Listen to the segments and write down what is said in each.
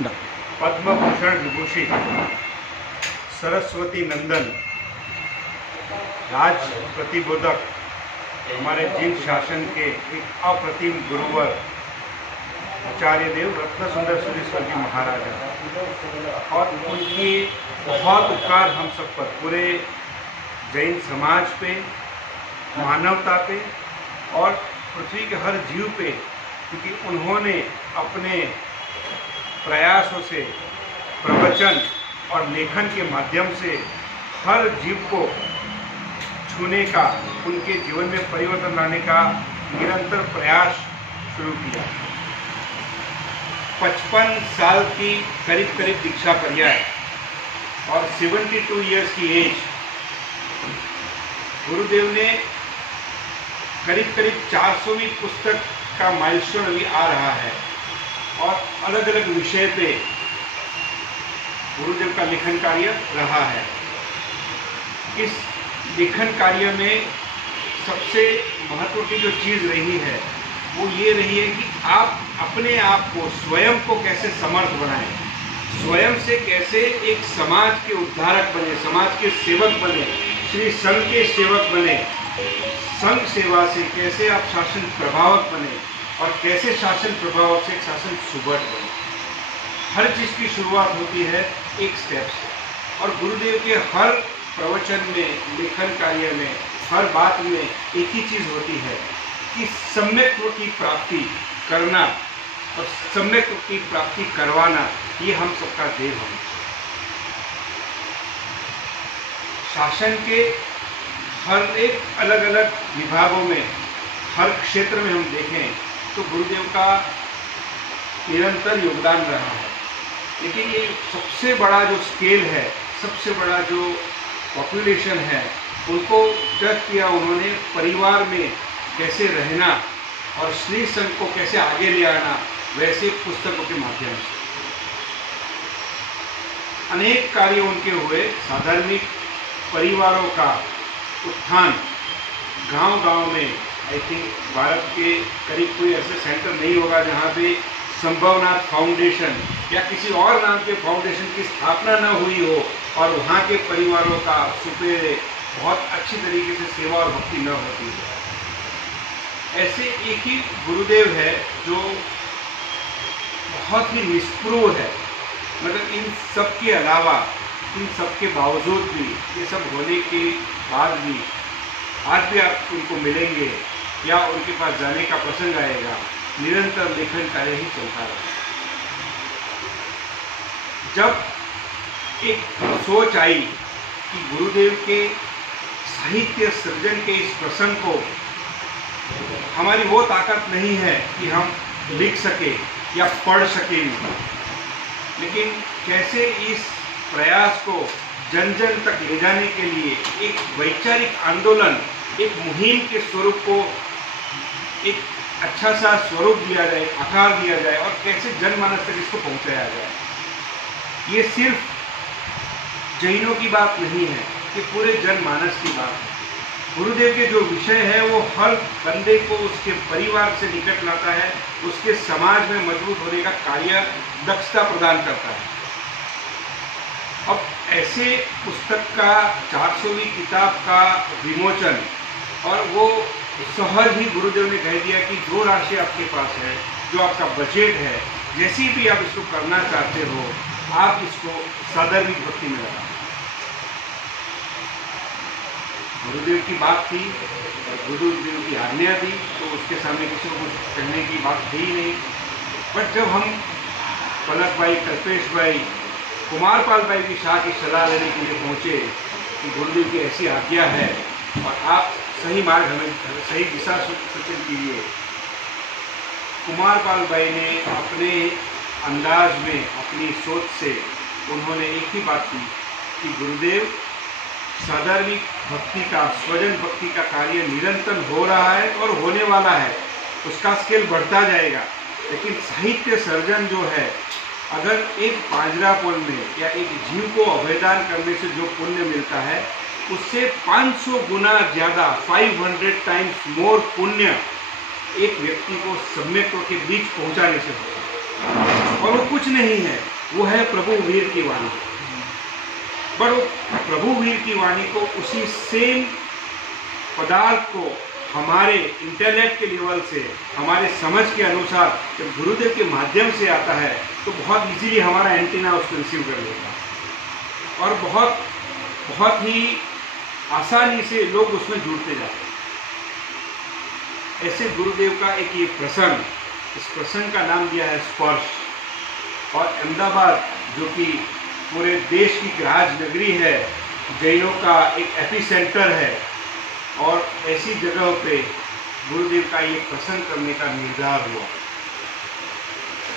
पद्म भूषण विभूषित सरस्वती नंदन राज प्रतिबोधक हमारे जिन शासन के एक अप्रतिम गुरुवर आचार्य देव रत्न सुंदर सुरेश्वर जी महाराजा और उनकी बहुत उपकार हम सब पर, पूरे जैन समाज पे, मानवता पे और पृथ्वी के हर जीव पे, क्योंकि उन्होंने अपने प्रयासों से, प्रवचन और लेखन के माध्यम से हर जीव को छूने का, उनके जीवन में परिवर्तन लाने का निरंतर प्रयास शुरू किया। 55 साल की करीब दीक्षा पर्याय और 72 इयर्स की एज, गुरुदेव ने करीब 400वीं पुस्तक का माइलस्टोन अभी आ रहा है और अलग अलग विषय पे गुरुदेव का लेखन कार्य रहा है। इस लेखन कार्य में सबसे महत्व की जो चीज़ रही है वो ये रही है कि आप अपने आप को, स्वयं को कैसे समर्थ बनाएं, स्वयं से कैसे एक समाज के उद्धारक बने, समाज के सेवक बने, श्री संघ के सेवक बने, संघ सेवा से कैसे आप शासन प्रभावक बने और कैसे शासन प्रभावक से एक शासन सुबट बने। हर चीज़ की शुरुआत होती है एक स्टेप से, और गुरुदेव के हर प्रवचन में, लेखन कार्य में, हर बात में एक ही चीज़ होती है कि सम्यक्त्व की प्राप्ति करना और सम्यक्त्व की प्राप्ति करवाना, ये हम सबका देव है। शासन के हर एक अलग अलग विभागों में, हर क्षेत्र में हम देखें तो गुरुदेव का निरंतर योगदान रहा है। लेकिन ये सबसे बड़ा जो स्केल है, सबसे बड़ा जो पॉपुलेशन है, उनको टच किया उन्होंने परिवार में कैसे रहना और श्री संघ को कैसे आगे ले आना, वैसे पुस्तकों के माध्यम से अनेक कार्य उनके हुए। साधार्मिक परिवारों का उत्थान, गांव-गांव में, आई थिंक भारत के करीब कोई ऐसे सेंटर नहीं होगा जहां पे संभवनाथ फाउंडेशन या किसी और नाम के फाउंडेशन की स्थापना न हुई हो और वहाँ के परिवारों का सुपेरे बहुत अच्छी तरीके से सेवा और भक्ति न होती हो। ऐसे एक ही गुरुदेव है जो बहुत ही निष्प्रुव है, मतलब इन सब के अलावा, इन सब के बावजूद भी, ये सब होने के बाद भी आज भी आप उनको मिलेंगे या उनके पास जाने का प्रसंग आएगा, निरंतर लेखन कार्य ही चलता रहा। जब एक सोच आई कि गुरुदेव के साहित्य सृजन के इस प्रसंग को, हमारी वो ताकत नहीं है कि हम लिख सके या पढ़ सके, लेकिन कैसे इस प्रयास को जन जन तक ले जाने के लिए एक वैचारिक आंदोलन, एक मुहिम के स्वरूप को एक अच्छा सा स्वरूप दिया जाए, आकार दिया जाए और कैसे जनमानस तक इसको पहुंचाया जाए। ये सिर्फ जैनों की बात नहीं है, ये पूरे जनमानस की बात है। गुरुदेव के जो विषय है वो हर बंदे को उसके परिवार से निकट लाता है, उसके समाज में मजबूत होने का कार्य दक्षता प्रदान करता है। अब ऐसे पुस्तक का 400वीं किताब का विमोचन, और वो सहज ही गुरुदेव ने कह दिया कि जो राशि आपके पास है, जो आपका बजट है, जैसी भी आप इसको करना चाहते हो, आप इसको साधार्मिक भक्ति में लगाओ। गुरुदेव की बात थी, गुरुदेव की आज्ञा थी, तो उसके सामने किसी को कुछ कहने की बात थी ही नहीं। बट जब हम पलक भाई, कल्पेश भाई, कुमारपाल भाई की शाह की सलाह लेने के लिए पहुँचे कि गुरुदेव की ऐसी आज्ञा है और आप सही मार्ग हमें, सही दिशा सूचन कीजिए। कुमारपाल भाई ने अपने अंदाज में, अपनी सोच से उन्होंने एक ही बात की कि गुरुदेव, साधार्मिक भक्ति का, स्वजन भक्ति का कार्य निरंतर हो रहा है और होने वाला है, उसका स्केल बढ़ता जाएगा। लेकिन साहित्य सर्जन जो है, अगर एक पांजरापोल में या एक जीव को अभयदान करने से जो पुण्य मिलता है, उससे 500 गुना ज़्यादा, 500 टाइम्स मोर पुण्य एक व्यक्ति को सम्यक्त्व के बीच पहुंचाने से होता है। और वो कुछ नहीं है, वो है प्रभु वीर की वाणी। पर वो प्रभु वीर की वाणी को उसी सेम पदार्थ को हमारे इंटेलेक्ट के लेवल से, हमारे समझ के अनुसार जब गुरुदेव के माध्यम से आता है तो बहुत इजीली हमारा एंटीना उसको रिसीव कर लेता है और बहुत ही आसानी से लोग उसमें जुड़ते जाते हैं। ऐसे गुरुदेव का एक ये प्रसंग, इस प्रसंग का नाम दिया है स्पर्श। और अहमदाबाद जो कि पूरे देश की राजनगरी है, जैनों का एक एपिसेंटर है, और ऐसी जगह पे गुरुदेव का ये प्रसंग करने का निर्धार हुआ।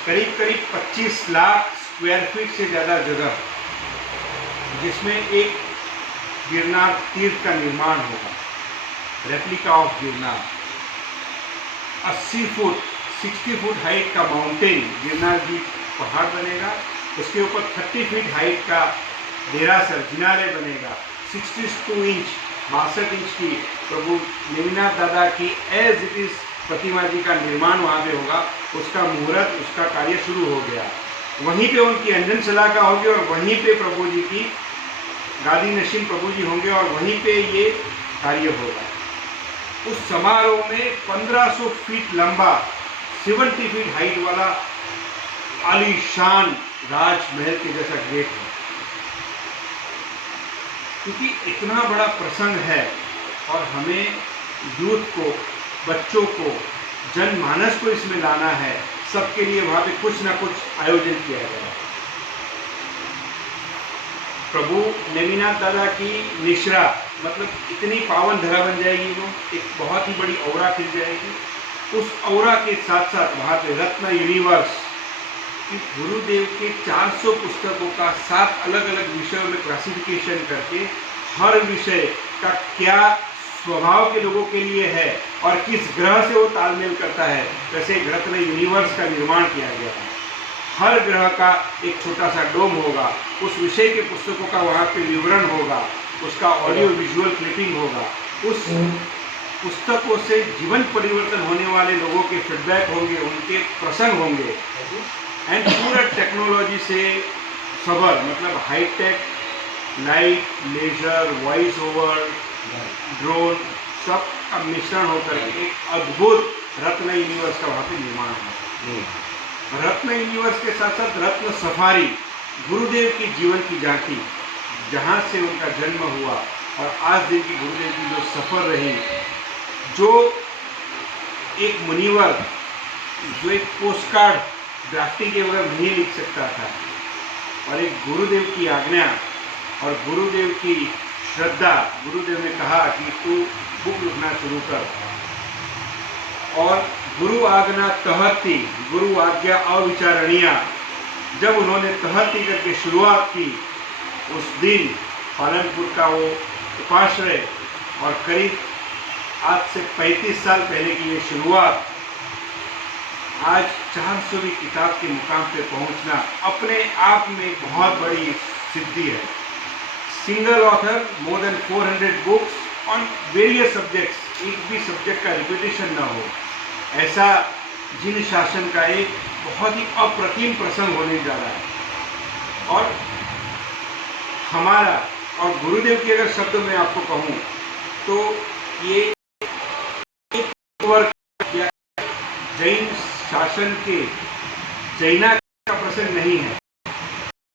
करीब 25 लाख स्क्वायर फीट से ज़्यादा जगह, जिसमें एक गिरनार तीर्थ का निर्माण होगा, replica of Girnar. 60 foot height का माउंटेन गिरनार जी पहाड़ बनेगा, उसके ऊपर 30 फीट हाइट का देरासर जिनालय बनेगा। 62 इंच 62 इंच की प्रभु नेमिनाथ दादा की एज इट इज प्रतिमा जी का निर्माण वहाँ पे होगा। उसका मुहूर्त, उसका कार्य शुरू हो गया। वहीं पे उनकी अंजन सलाका होगी और वहीं पे प्रभु जी की गादी नशीन प्रभु जी होंगे और वहीं पे ये कार्य होगा। उस समारोह में 1500 फीट लंबा 70 फीट हाइट वाला आलीशान राजमहल के जैसा गेट है। क्योंकि इतना बड़ा प्रसंग है और हमें यूथ को, बच्चों को, जनमानस को इसमें लाना है, सबके लिए वहाँ पे कुछ ना कुछ आयोजन किया गया है। प्रभु नेमिनाथ दादा की निश्रा मतलब इतनी पावन धरा बन जाएगी, वो एक बहुत ही बड़ी औरा खिल जाएगी। उस औरा के साथ साथ वहाँ पे रत्न यूनिवर्स, गुरुदेव के 400 पुस्तकों का 7 अलग अलग विषयों में क्लासिफिकेशन करके हर विषय का क्या स्वभाव के लोगों के लिए है और किस ग्रह से वो तालमेल करता है, वैसे एक रत्न यूनिवर्स का निर्माण किया गया है। हर ग्रह का एक छोटा सा डोम होगा, उस विषय के पुस्तकों का वहाँ पे विवरण होगा, उसका ऑडियो विजुअल क्लिपिंग होगा, उस पुस्तकों से जीवन परिवर्तन होने वाले लोगों के फीडबैक होंगे, उनके प्रसंग होंगे, एंड पूरा टेक्नोलॉजी से सबर मतलब hitech light, laser, voice over, drone, सब का मिश्रण होकर एक अद्भुत रत्न यूनिवर्स का वहाँ पे निर्माण है। रत्न यूनिवर्स के साथ साथ रत्न सफारी, गुरुदेव की जीवन की झांकी, जहाँ से उनका जन्म हुआ और आज दिन की गुरुदेव की जो सफ़र रही, जो एक मुनिवर जो एक पोस्ट कार्ड ड्राफ्टिंग के बगैर नहीं लिख सकता था, और एक गुरुदेव की आज्ञा और गुरुदेव की श्रद्धा, गुरुदेव ने कहा कि तू बुक लिखना शुरू कर, और गुरु आज्ञा तहती, गुरु आज्ञा अविचारणीय, जब उन्होंने तहती करके शुरुआत की, उस दिन पालनपुर का वो उपाश्रय और करीब आज से 35 साल पहले की ये शुरुआत, आज 400वीं किताब के मुकाम पे पहुंचना अपने आप में बहुत बड़ी सिद्धि है। Single author, more than 400 books on various subjects, एक भी सब्जेक्ट का रिपीटेशन ना हो, ऐसा जिन शासन का एक बहुत ही अप्रतिम प्रसंग होने जा रहा है। और हमारा और गुरुदेव के अगर शब्द में आपको कहूँ तो ये एक वर्ग या जैन शासन के जैना का प्रसंग नहीं है,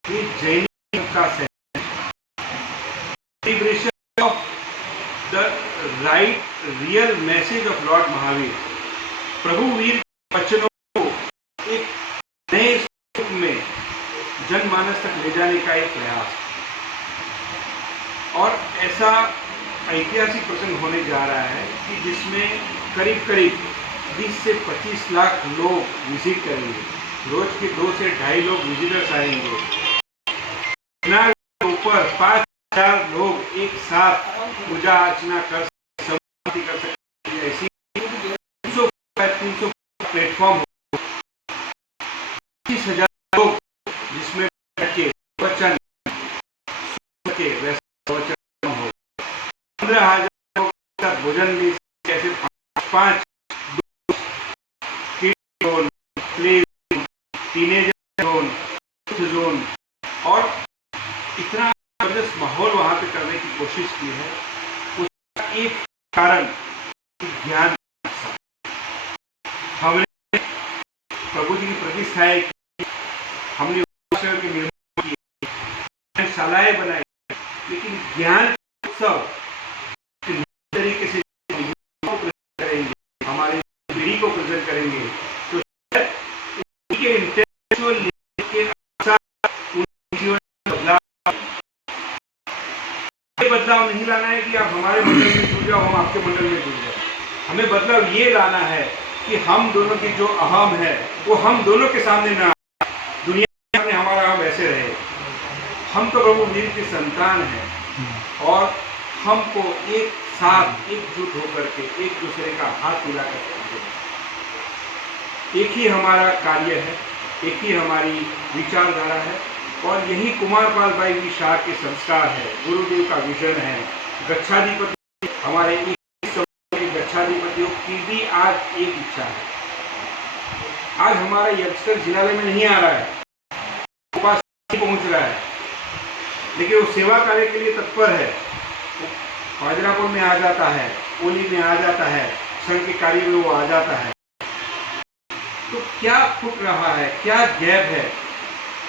ये जैन का celebration of the right real message of lord Mahavir. प्रभु वीर वचनों को एक नए स्वरूप में जनमानस तक ले जाने का एक प्रयास, और ऐसा ऐतिहासिक प्रसंग होने जा रहा है कि जिसमें करीब 20 से 25 लाख लोग विजिट करेंगे। रोज के 2 से 2.5 लोग विजिटर्स आएंगे। ऊपर 5,000 लोग एक साथ पूजा अर्चना कर सकते, ऐसी 300 प्लेटफॉर्म, 25,000 लोग जिसमें वचन के वैसा वचन हो, 15,000 लोग का भोजन भी कैसे 5 टीनेजर जोन और इतना जबरदस्त माहौल वहाँ पे करने की कोशिश की है। उसका एक कारण ज्ञान। हमने प्रभु जी की प्रतिष्ठाएं की, हमने शहर के निर्माण किए, शालाएं बनाई, लेकिन ज्ञान उत्सव तरीके से करेंगे, हमारी पीढ़ी को प्रेजेंट करेंगे, तो उनके इंटेलेक्चुअल के जीवन बदलाव नहीं लाना है कि आप हमारे मंडल में जुड़ जाओ, हम आपके मंडल में जुड़ जाओ। हमें बदलाव ये लाना है कि हम दोनों की जो अहम है वो हम दोनों के सामने ना, दुनिया के सामने हमारा अहम ऐसे रहे। हम तो प्रभु वीर की संतान हैं और हमको एक साथ एकजुट होकर के एक दूसरे का हाथ मिला कर एक ही हमारा कार्य है, एक ही हमारी विचारधारा है और यही कुमारपाल भाई की शाह के संस्कार है, गुरुदेव का विजन है। गच्छाधिपति हमारे गच्छाधिपतियों की भी आज एक इच्छा है। आज हमारा यंगस्टर जिलालय में नहीं आ रहा है, पास नहीं पहुंच रहा है, लेकिन वो सेवा कार्य के लिए तत्पर है। फाजरापुर में आ जाता है, ओली में आ जाता है, संघ के कार्य में वो आ जाता है। तो क्या फुट रहा है, क्या गैप है,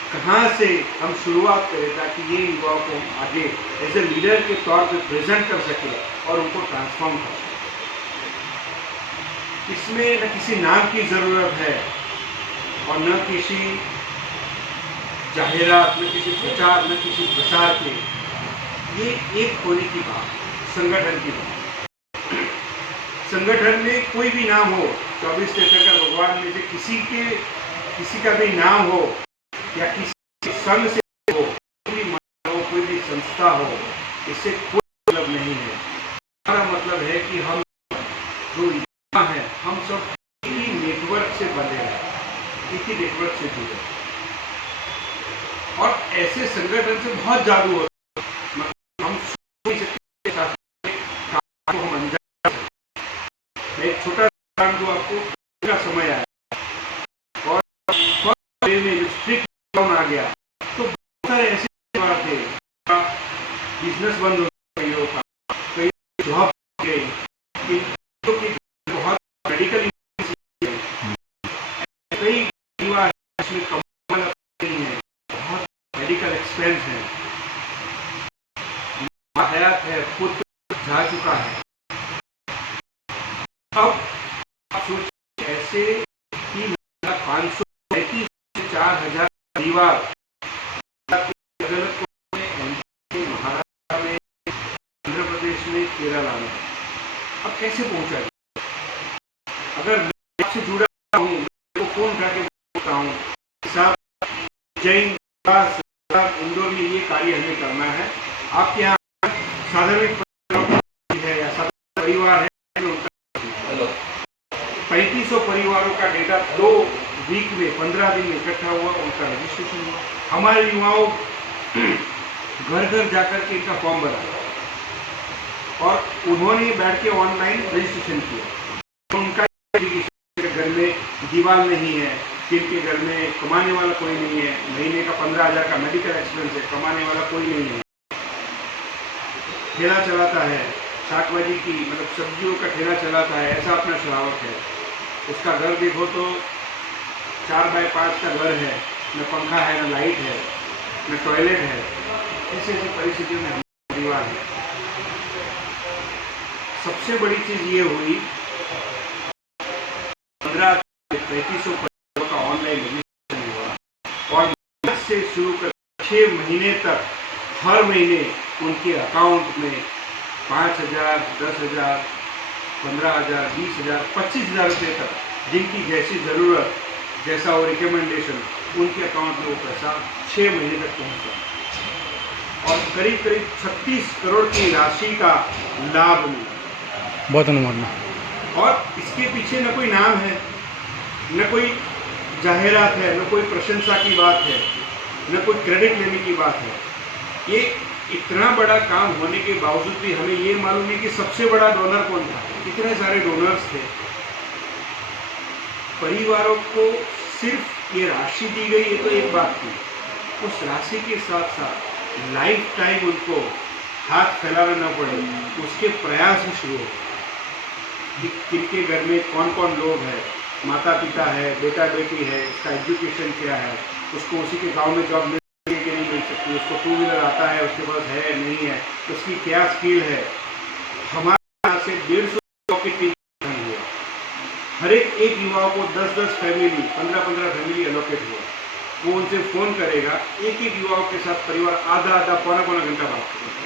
कहाँ से हम शुरुआत करें ताकि ये युवाओं को आगे एज ए लीडर के तौर पे प्रेजेंट कर सके और उनको ट्रांसफॉर्म कर सके। इसमें न किसी नाम की ज़रूरत है और न किसी जाहिरात, न किसी प्रचार, न किसी प्रसार के। ये एक होने की बात, संगठन की बात। संगठन में कोई भी नाम हो, 24 तीर्थंकर भगवान में से किसी का भी नाम हो या किसी संघ से हो, कोई भी संस्था हो, इससे कोई मतलब नहीं है। हमारा मतलब है कि हम जो है हम सब एक ही नेटवर्क से बने हैं, एक ही नेटवर्क से जुड़े। और ऐसे संगठन से बहुत जादू होता है, हम को हम अंजाम। मैं एक छोटा उदाहरण दूं आपको, पूरा समय आया और में स्ट्रिक्ट लॉकडाउन आ गया तो बहुत सारे ऐसे थे, बिजनेस बंद हो गया, कई जॉब गई, बहुत मेडिकल कई युवा इसमें कमाल नहीं है, बहुत मेडिकल एक्सपेंस है, हयात है, खुद जा चुका है। अब आप सोचिए ऐसे 3,535 से 4,000 परिवार महाराष्ट्र में, आंध्र प्रदेश में, केरला में, अब कैसे पहुंचा? अगर मैं आपसे जुड़ा हूँ तो फोन करके बोलता हूँ साहब जैन इंदौर में ये कार्य हमें करना है, आपके यहाँ साधारण है या साधारण परिवार है, 3500 परिवारों का डेटा 2 वीक में 15 दिन में इकट्ठा हुआ, उनका रजिस्ट्रेशन हुआ। हमारे युवाओं घर घर जाकर के इनका फॉर्म भरा और उन्होंने बैठ के ऑनलाइन रजिस्ट्रेशन किया। उनका घर में दीवार नहीं है, जिनके घर में कमाने वाला कोई नहीं है, महीने का 15,000 का मेडिकल एक्सपेंस है, कमाने वाला कोई नहीं है, ठेला चलाता है, शाकभाजी की मतलब सब्जियों का ठेला चलाता है, ऐसा अपना श्रावक है। उसका घर देखो तो 4x5 का घर है, न पंखा है, न लाइट है, न टॉयलेट है। ऐसी ऐसी परिस्थितियों में हमारा परिवार है। सबसे बड़ी चीज़ ये हुई 15-3500 परिवारों का ऑनलाइन रजिस्ट्रेशन हुआ और मार्च से शुरू कर 6 महीने तक हर महीने उनके अकाउंट में 5,000, 10,000, 15,000, 20,000, 25,000 रुपये तक, जिनकी जैसी ज़रूरत, जैसा वो रिकमेंडेशन, उनके अकाउंट में वो पैसा 6 महीने तक पहुंचा और करीब करीब 36 करोड़ की राशि का लाभ मिला। बहुत अनुमान। और इसके पीछे न कोई नाम है, न कोई जाहिरात है, न कोई प्रशंसा की बात है, न कोई क्रेडिट लेने की बात है। ये इतना बड़ा काम होने के बावजूद भी हमें ये मालूम नहीं कि सबसे बड़ा डोनर कौन था। इतने सारे डोनर्स थे, परिवारों को सिर्फ ये राशि दी गई, ये तो एक बात थी, उस राशि के साथ साथ लाइफ टाइम उनको हाथ फैलाना न पड़े, उसके प्रयास भी शुरू हो कि किनके घर में कौन कौन लोग हैं, माता पिता है, बेटा बेटी है, उसका एजुकेशन क्या है, उसको उसी के गांव में जॉब मिल सकती है कि नहीं मिल सकती, उसको टू व्हीलर आता है, उसके पास है नहीं है, उसकी क्या स्किल है। हमारे यहाँ से 150 की टीम हुआ, हर एक युवाओं को 10-10 फैमिली, 15-15 फैमिली एलोकेट हुआ। वो उनसे फ़ोन करेगा, एक युवाओं के साथ परिवार आधा पौना घंटा बात करेगा।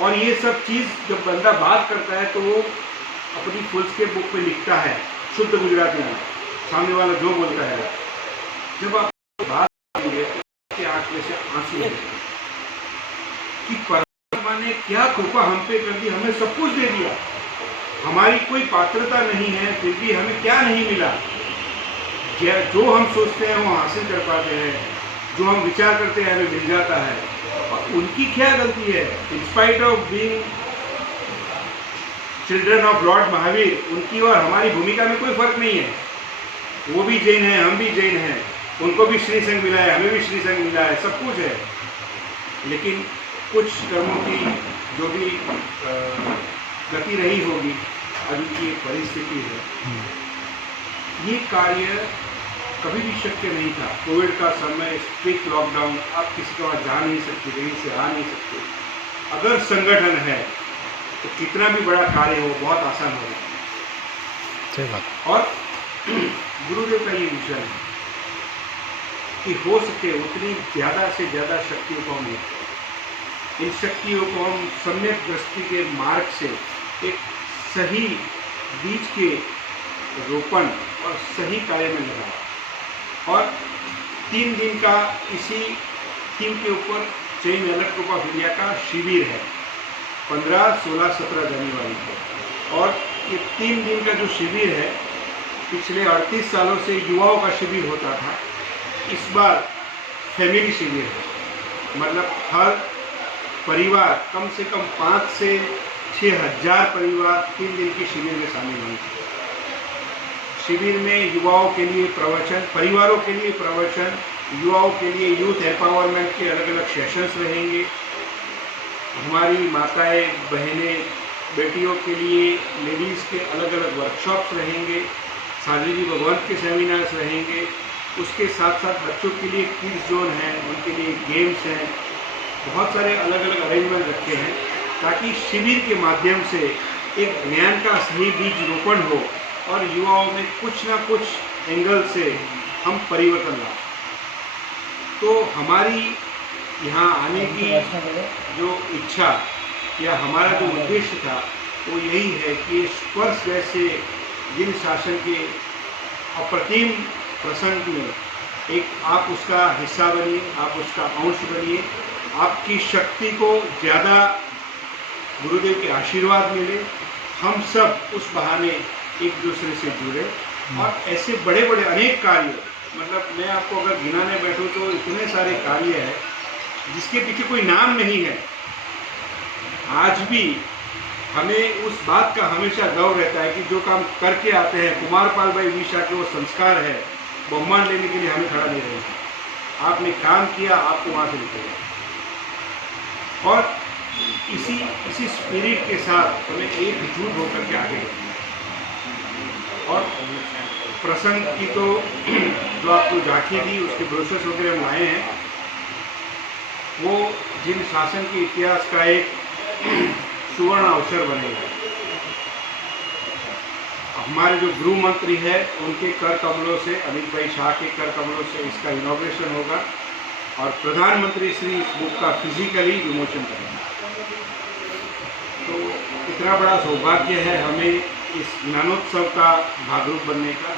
और ये सब चीज़ जब बंदा बात करता है तो वो अपनी फुलस्केप बुक पे लिखता है शुद्ध गुजराती में, सामने वाला जो बोलता है। जब आप बात करेंगे तो आपकी आंख में से आंसू आएंगे कि परमात्मा ने क्या कृपा हम पे कर दी, हमें सब कुछ दे दिया, हमारी कोई पात्रता नहीं है, फिर भी हमें क्या नहीं मिला। जो हम सोचते हैं वो हासिल कर पाते हैं, जो हम विचार करते हैं हमें मिल जाता है। और उनकी क्या गलती है? In spite of being children of lord Mahavir, उनकी और हमारी भूमिका में कोई फर्क नहीं है। वो भी जैन है, हम भी जैन हैं, उनको भी श्री संघ मिला है, हमें भी श्री संघ मिला है, सब कुछ है। लेकिन कुछ कर्मों की जो भी गति रही होगी, अभी की परिस्थिति है, ये कार्य कभी भी शक्य नहीं था। कोविड का समय, स्ट्रिक्ट लॉकडाउन, आप किसी के पास जा नहीं सकते, कहीं से आ नहीं सकते। अगर संगठन है तो कितना भी बड़ा कार्य हो बहुत आसान हो जाए। सही बात। और गुरुदेव का ये विजन है कि हो सके उतनी ज़्यादा से ज़्यादा शक्तियों को हम लेते, इन शक्तियों को हम सम्यक दृष्टि के मार्ग से एक सही बीज के रोपण और सही कार्य में लगा। और 3 दिन का इसी थीम के ऊपर Jain alert group of India का शिविर है 15, 16, 17 जनवरी को। और ये 3 दिन का जो शिविर है, पिछले 38 सालों से युवाओं का शिविर होता था, इस बार फैमिली शिविर है। मतलब हर परिवार कम से कम 5 से 6 हज़ार परिवार 3 दिन की शिविर में शामिल होंगे। शिविर में युवाओं के लिए प्रवचन, परिवारों के लिए प्रवचन, युवाओं के लिए यूथ एम्पावरमेंट के अलग अलग सेशंस रहेंगे। हमारी माताएं, बहनें, बेटियों के लिए लेडीज़ के अलग अलग वर्कशॉप्स रहेंगे, साजिदी भगवंत के सेमिनार्स रहेंगे। उसके साथ साथ बच्चों के लिए किड्स जोन है, उनके लिए गेम्स हैं, बहुत सारे अलग अलग अरेंजमेंट रखे हैं ताकि शिविर के माध्यम से एक ज्ञान का सही बीज रोपण हो और युवाओं में कुछ ना कुछ एंगल से हम परिवर्तन ला। तो हमारी यहाँ आने की जो इच्छा या हमारा जो उद्देश्य था वो यही है कि स्पर्श जैसे जिन शासन के अप्रतिम प्रसंग में एक आप उसका हिस्सा बनिए, आप उसका अंश बनिए, आपकी शक्ति को ज़्यादा गुरुदेव के आशीर्वाद मिले, हम सब उस बहाने एक दूसरे से जुड़े। और ऐसे बड़े बड़े अनेक कार्य, मतलब मैं आपको अगर गिनाने बैठूं तो इतने सारे कार्य हैं जिसके पीछे कोई नाम नहीं है। आज भी हमें उस बात का हमेशा गर्व रहता है कि जो काम करके आते हैं, कुमारपाल भाई विशा के वो संस्कार है, बहुमान लेने के लिए हमें खड़ा नहीं रहेगा। आपने काम किया, आपको वहाँ से निकलेगा। और इसी स्पिरिट के साथ हमें एकजुट होकर के आगे बढ़ना। और प्रसंग की तो जो आपको झांकी दी, उसके ब्रोशर्स वगैरह हम लाए हैं, वो जिन शासन के इतिहास का एक सुवर्ण अवसर बनेगा। हमारे जो गृह मंत्री है उनके कर कमलों से, अमित भाई शाह के कर कमलों से इसका इनॉग्रेशन होगा और प्रधानमंत्री श्री इस बुक का फिजिकली विमोचन करेंगे। तो इतना बड़ा सौभाग्य है हमें इस ज्ञानोत्सव का भागरूप बनने का।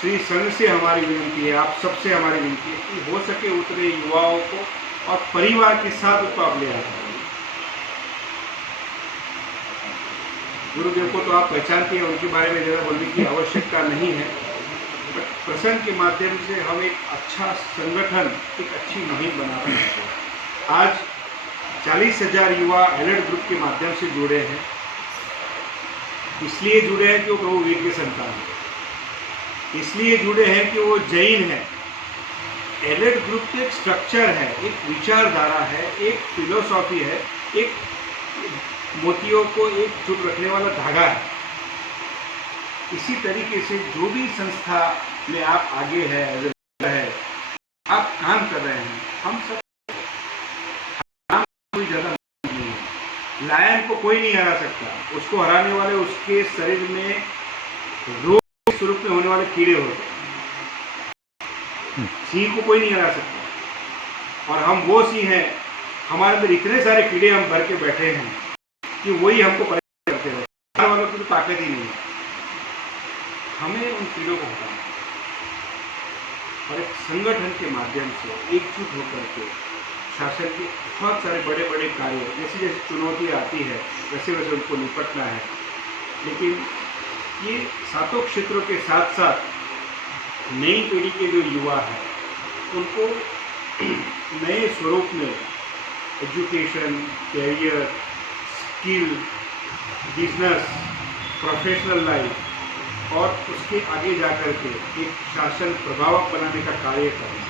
श्री संघ से हमारी विनती है, आप सबसे हमारी विनती है कि हो सके उतने युवाओं को और परिवार के साथ उसको आप ले आए। गुरुदेव को तो आप पहचानते हैं, उनके बारे में ज़्यादा बोलने की आवश्यकता नहीं है। बट प्रसंग के माध्यम से हम एक अच्छा संगठन, एक अच्छी मुहिम बना रहे हैं। आज 40,000 युवा एलर्ट ग्रुप के माध्यम से जुड़े हैं। इसलिए जुड़े हैं कि वो प्रभु वीर के संतान हैं, इसलिए जुड़े हैं कि वो जैन हैं, एलाइड ग्रुप की एक स्ट्रक्चर है, एक विचारधारा है, एक फिलोसॉफी है, एक मोतियों को एकजुट रखने वाला धागा है। इसी तरीके से जो भी संस्था में आप आगे है, आप काम कर रहे हैं, हम सब कोई ज़्यादा नहीं है। लायन को कोई नहीं हरा सकता, उसको हराने वाले उसके शरीर में रोग स्वरूप में होने वाले कीड़े होते हैं। सिंह को कोई नहीं हरा सकता, और हम वो सिंह हैं, हमारे अंदर इतने सारे कीड़े हम भर के बैठे हैं कि वही हमको परेशान करते हैं। हमारे वालों की तो ताकत ही नहीं है। हमें उन कीड़ों को हटाना और एक संगठन के माध्यम से एकजुट होकर के शासन के बहुत सारे बड़े बड़े कार्य, जैसी जैसी चुनौती आती है वैसे वैसे उनको निपटना है। लेकिन ये सातों क्षेत्रों के साथ साथ नई पीढ़ी के जो युवा हैं उनको नए स्वरूप में education, career, skill, business, professional life और उसके आगे जाकर के एक शासन प्रभावक बनाने का कार्य करना।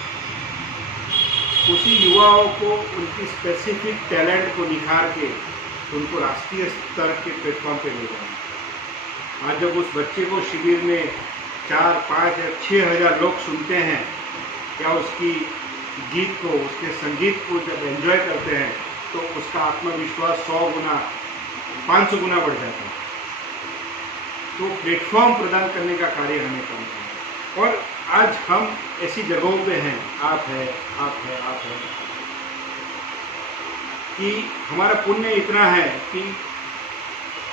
उसी युवाओं को उनकी स्पेसिफिक टैलेंट को निखार के उनको राष्ट्रीय स्तर के प्लेटफॉर्म पे ले जाना। आज जब उस बच्चे को शिविर में 4, 5 या 6 हज़ार लोग सुनते हैं या उसकी गीत को, उसके संगीत को जब एंजॉय करते हैं तो उसका आत्मविश्वास 100 गुना, 500 गुना बढ़ जाता है। तो प्लेटफॉर्म प्रदान करने का कार्य हमें करना है, और आज हम ऐसी जगहों पे हैं, आप है कि हमारा पुण्य इतना है कि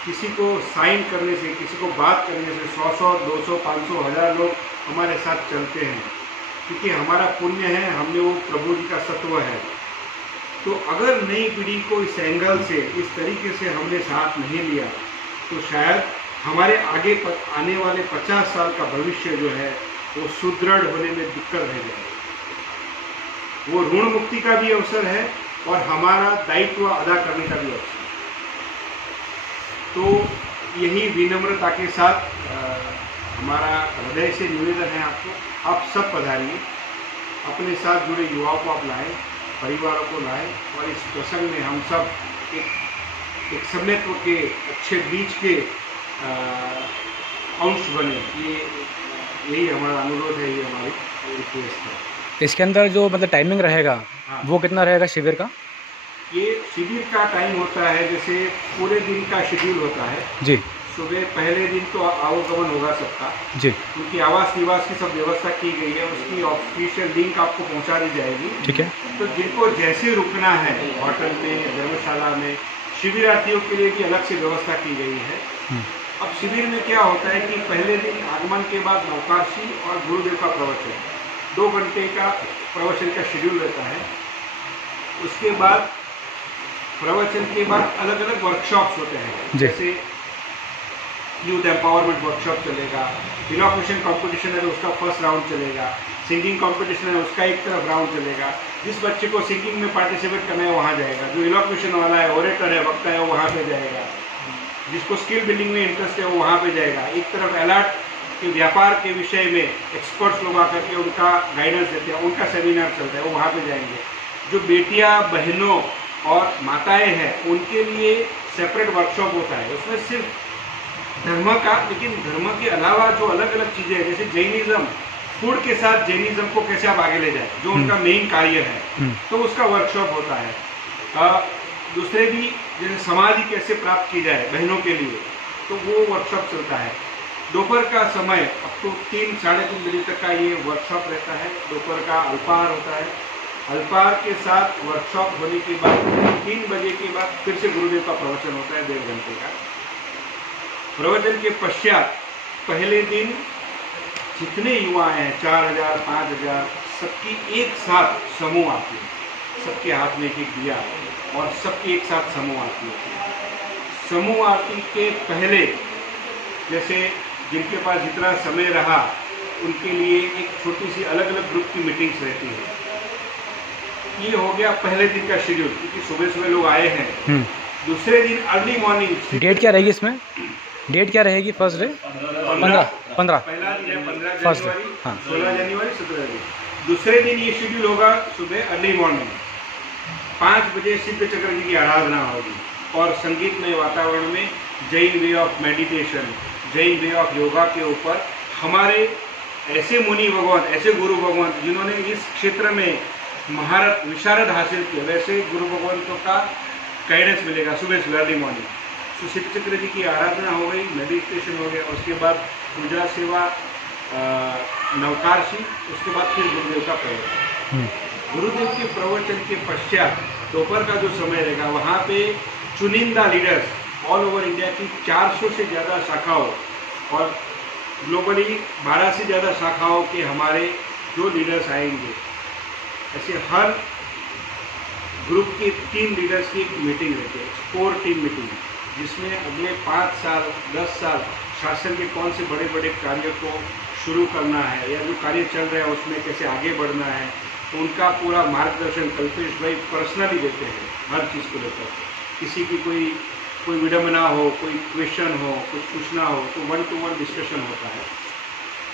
किसी को साइन करने से, किसी को बात करने से 100, 200, 500, 1000 लोग हमारे साथ चलते हैं, क्योंकि हमारा पुण्य है, हमने वो प्रभु जी का सत्व है। तो अगर नई पीढ़ी को इस एंगल से, इस तरीके से हमने साथ नहीं लिया तो शायद हमारे आगे आने वाले 50 साल का भविष्य जो है वो सुदृढ़ होने में दिक्कत रह जाएगी। वो ऋण मुक्ति का भी अवसर है और हमारा दायित्व अदा करने का भी अवसर है। तो यही विनम्रता के साथ हमारा हृदय से निवेदन है आपको, आप सब पधारिए, अपने साथ जुड़े युवाओं को आप लाएं, परिवारों को लाएं, और इस प्रसंग में हम सब एक सम्यत्व के अच्छे बीज के अंश बने। यही हमारा अनुरोध है, ये हमारी रिक्वेस्ट है। इसके अंदर जो मतलब टाइमिंग रहेगा, हाँ। वो कितना रहेगा शिविर का? ये शिविर का टाइम होता है, जैसे पूरे दिन का शेड्यूल होता है जी। सुबह पहले दिन तो आवागमन होगा सबका जी। क्योंकि आवास निवास की सब व्यवस्था की गई है, उसकी ऑफिशियल लिंक आपको पहुंचा दी जाएगी। ठीक है। तो जिनको जैसे रुकना है, होटल में, धर्मशाला में, शिविरार्थियों के लिए भी अलग से व्यवस्था की गई है। अब शिविर में क्या होता है कि पहले दिन आगमन के बाद नौकाशी और गुरुदेव का प्रवचन, 2 घंटे का प्रवचन का शेड्यूल रहता है। उसके बाद प्रवचन के बाद अलग अलग वर्कशॉप्स होते हैं, जैसे यूथ एम्पावरमेंट वर्कशॉप चलेगा, इनॉक्यूशन कंपटीशन है तो उसका फर्स्ट राउंड चलेगा, सिंगिंग कंपटीशन है उसका एक तरफ राउंड चलेगा। जिस बच्चे को सिंगिंग में पार्टिसिपेट करना है वहाँ जाएगा, जो इनॉक्यूशन वाला है, ओरेटर है, वक्ता है, वो वहाँ पे जाएगा, जिसको स्किल बिल्डिंग में इंटरेस्ट है वो वहाँ पे जाएगा। एक तरफ अलर्ट के व्यापार के विषय में एक्सपर्ट्स लोग आकर के उनका गाइडेंस देते हैं, उनका सेमिनार चलता है, वो वहाँ पे जाएंगे। जो बेटियाँ, बहनों और माताएं हैं उनके लिए सेपरेट वर्कशॉप होता है, उसमें सिर्फ धर्म का, लेकिन धर्म के अलावा जो अलग अलग चीज़ें हैं, जैसे जैनिज़्म, फूड के साथ जैनिज़्म को कैसे आप आगे ले जाए, जो उनका मेन कार्य है, तो उसका वर्कशॉप होता है। दूसरे भी जैसे समाधि कैसे प्राप्त की जाए बहनों के लिए, तो वो वर्कशॉप चलता है। दोपहर का समय अब तो 3, साढ़े 3 बजे तक का ये वर्कशॉप रहता है। दोपहर का अल्पाहार होता है, अल्पाहार के साथ वर्कशॉप होने के बाद 3 बजे के बाद फिर से गुरुदेव का प्रवचन होता है 1.5 घंटे का। प्रवचन के पश्चात पहले दिन जितने युवा हैं 4000, 5000, सबकी एक साथ समूह आती है, सबके हाथ में एक दिया और सबकी एक साथ समूह आती है। समूह आरती के पहले जैसे जिनके पास जितना समय रहा उनके लिए एक छोटी सी अलग अलग ग्रुप की मीटिंग्स रहती है। ये हो गया पहले दिन का शेड्यूल, क्योंकि सुबह सुबह लोग आए हैं। दूसरे दिन अर्ली मॉर्निंग डेट क्या रहेगी इसमें? डेट क्या रहेगी? फर्स्ट डे 15 पहला दिन है 15 फर्स्ट जनवरी, हाँ 16 जनवरी, 17 जनवरी। दूसरे दिन ये शेड्यूल होगा सुबह अर्ली मॉर्निंग 5 बजे सिद्ध चक्र जी की आराधना होगी और संगीतमय वातावरण में Jain way of meditation, Jain way of yoga के ऊपर हमारे ऐसे मुनि भगवान, ऐसे गुरु भगवान जिन्होंने इस क्षेत्र में महारत विशारद हासिल किया, वैसे गुरु भगवंतों का गाइडेंस मिलेगा सुबह सुबह अर्ली मॉर्निंग। तो सिद्ध चक्र जी की आराधना हो गई, मेडिटेशन हो गया, उसके बाद पूजा सेवा, नवकारशी, उसके बाद फिर गुरुदेव का प्रवचन। गुरुदेव के प्रवचन के पश्चात दोपहर का जो समय रहेगा वहाँ पे चुनिंदा लीडर्स ऑल ओवर इंडिया की 400 से ज़्यादा शाखाओं और ग्लोबली 12 से ज़्यादा शाखाओं के हमारे जो लीडर्स आएंगे, ऐसे हर ग्रुप के 3 लीडर्स की एक मीटिंग रहती है, कोर टीम मीटिंग, जिसमें अगले 5 साल 10 साल शासन के कौन से बड़े बड़े कार्य को शुरू करना है या जो कार्य चल रहा है उसमें कैसे आगे बढ़ना है, तो उनका पूरा मार्गदर्शन कल्पेश भाई पर्सनली देते हैं हर चीज़ को लेकर। किसी की कोई विडंबना हो, कोई क्वेश्चन हो, कुछ पूछना हो तो 1-to-1 डिस्कशन होता है।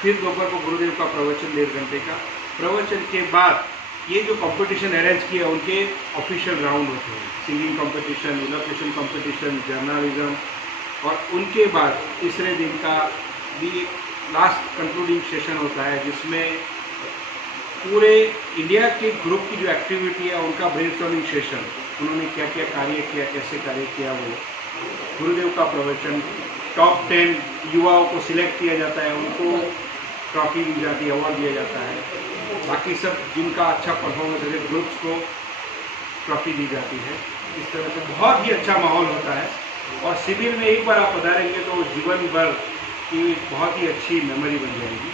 फिर दोपहर को गुरुदेव का प्रवचन 1.5 घंटे का। प्रवचन के बाद ये जो कंपटीशन अरेंज किया उनके ऑफिशियल राउंड होते हैं, सिंगिंग कंपटीशन, इलोक्यूशन कंपटीशन, जर्नलिज्म, और उनके बाद तीसरे दिन का भी एक लास्ट कंक्लूडिंग सेशन होता है जिसमें पूरे इंडिया के ग्रुप की जो एक्टिविटी है उनका ब्रेनस्टॉर्मिंग सेशन, उन्होंने क्या क्या कार्य किया, कैसे कार्य किया, वो गुरुदेव का प्रवचन। टॉप 10 युवाओं को सिलेक्ट किया जाता है, उनको ट्रॉफी दी जाती है, अवार्ड दिया जाता है। बाकी सब जिनका अच्छा परफॉर्मेंस है ग्रुप्स को ट्रॉफी दी जाती है। इस तरह से बहुत ही अच्छा माहौल होता है और शिविर में एक बार आप पधारेंगे तो जीवन भर की बहुत ही अच्छी मेमोरी बन जाएगी।